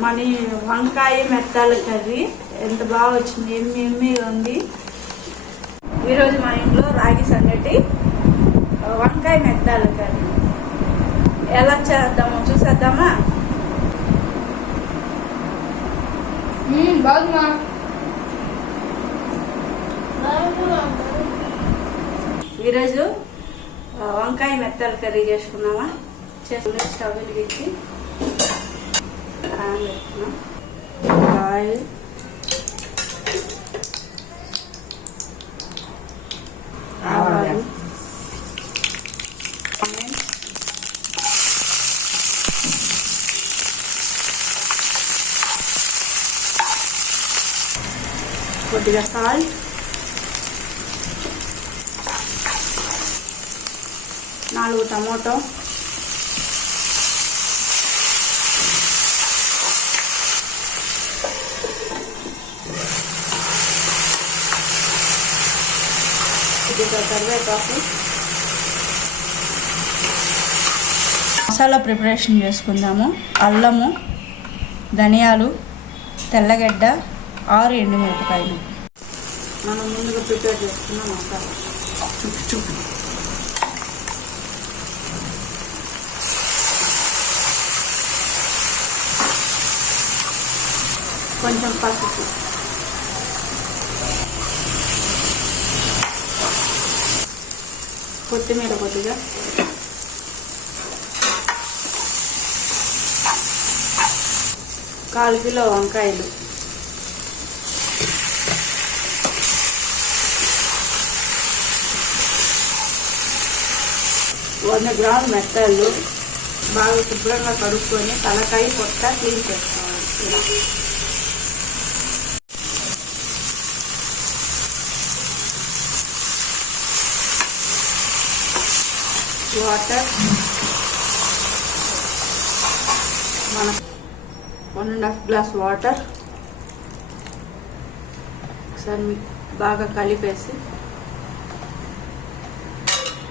మన వంకాయ మెత్తాల కర్రీ ఎంత బాగా వచ్చింది, ఎమ్మిగా ఉంది. ఈరోజు మా ఇంట్లో రాగి సంగటి వంకాయ మెత్తాల కర్రీ ఎలా చేద్దామో చూసేద్దామా. బాగుందా? ఈరోజు వంకాయ మెత్తాల కర్రీ చేసుకున్నామా. స్టవ్ వెలిగించి ప్యాన్ పెట్టుకున్నాం. ఆయిల్, ఆవాలు, కొద్దిగా సాల్ట్, నాలుగు టమాటో, కొద్దిగా కరివేపాకు. మసాలా ప్రిపరేషన్ చేసుకుందాము. అల్లము, ధనియాలు, తెల్లగడ్డ, 6 ఎండుమిరపకాయలు. మనం ముందుగా ప్రిపేర్ చేసుకున్న మసాలా చూపి కొంచెం పసుపు, కొత్తిమీర కొద్దిగా, కాల్ కిలో వంకాయలు, వంద గ్రాముల మెత్తలు బాగా శుభ్రంగా కడుక్కొని తలకాయ పొట్ట క్లీన్ చేసుకోవాలి. వాటర్ మన 1.5 గ్లాస్ వాటర్ ఒకసారి బాగా కలిపేసి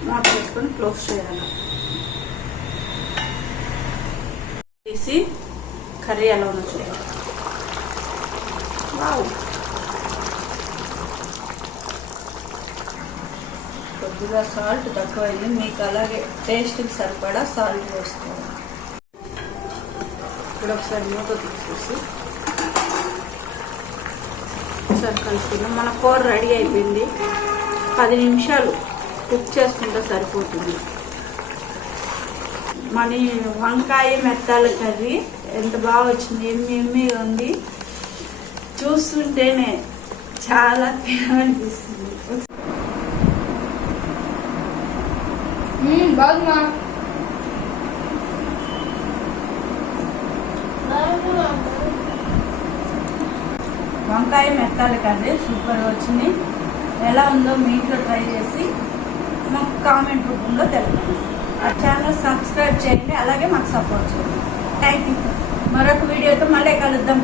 మూత పెట్టుకొని క్లోజ్ చేయాలి. తీసి కర్రీ ఎలా ఉన్నది చూడాలి. వావ్, కొద్దిగా సాల్ట్ తక్కువైంది, మీకు అలాగే టేస్ట్కి సరిపడా సాల్ట్ వేసుకోవాలి. ఇప్పుడు ఒకసారి మూత తీసేసి ఒకసారి కలుపుకున్నాం. మన కూర రెడీ అయిపోయింది. 10 నిమిషాలు కుక్ చేసుకుంటే సరిపోతుంది. మన వంకాయ మెత్తాల కర్రీ ఎంత బాగా వచ్చింది, ఎమ్మిగా ఉంది. చూస్తుంటేనే చాలా తినాలనిపిస్తుంది. బాగుందా? వంకాయ మెత్తాల కర్రీ సూపర్గా వచ్చింది. ఎలా ఉందో మీ ఇంట్లో ట్రై చేసి మాకు కామెంట్ రూపంలో తెలపండి. ఆ ఛానల్ సబ్స్క్రైబ్ చేయండి, అలాగే మాకు సపోర్ట్ చేయండి. Thank you. మరొక వీడియోతో మళ్ళీ కలుద్దాం.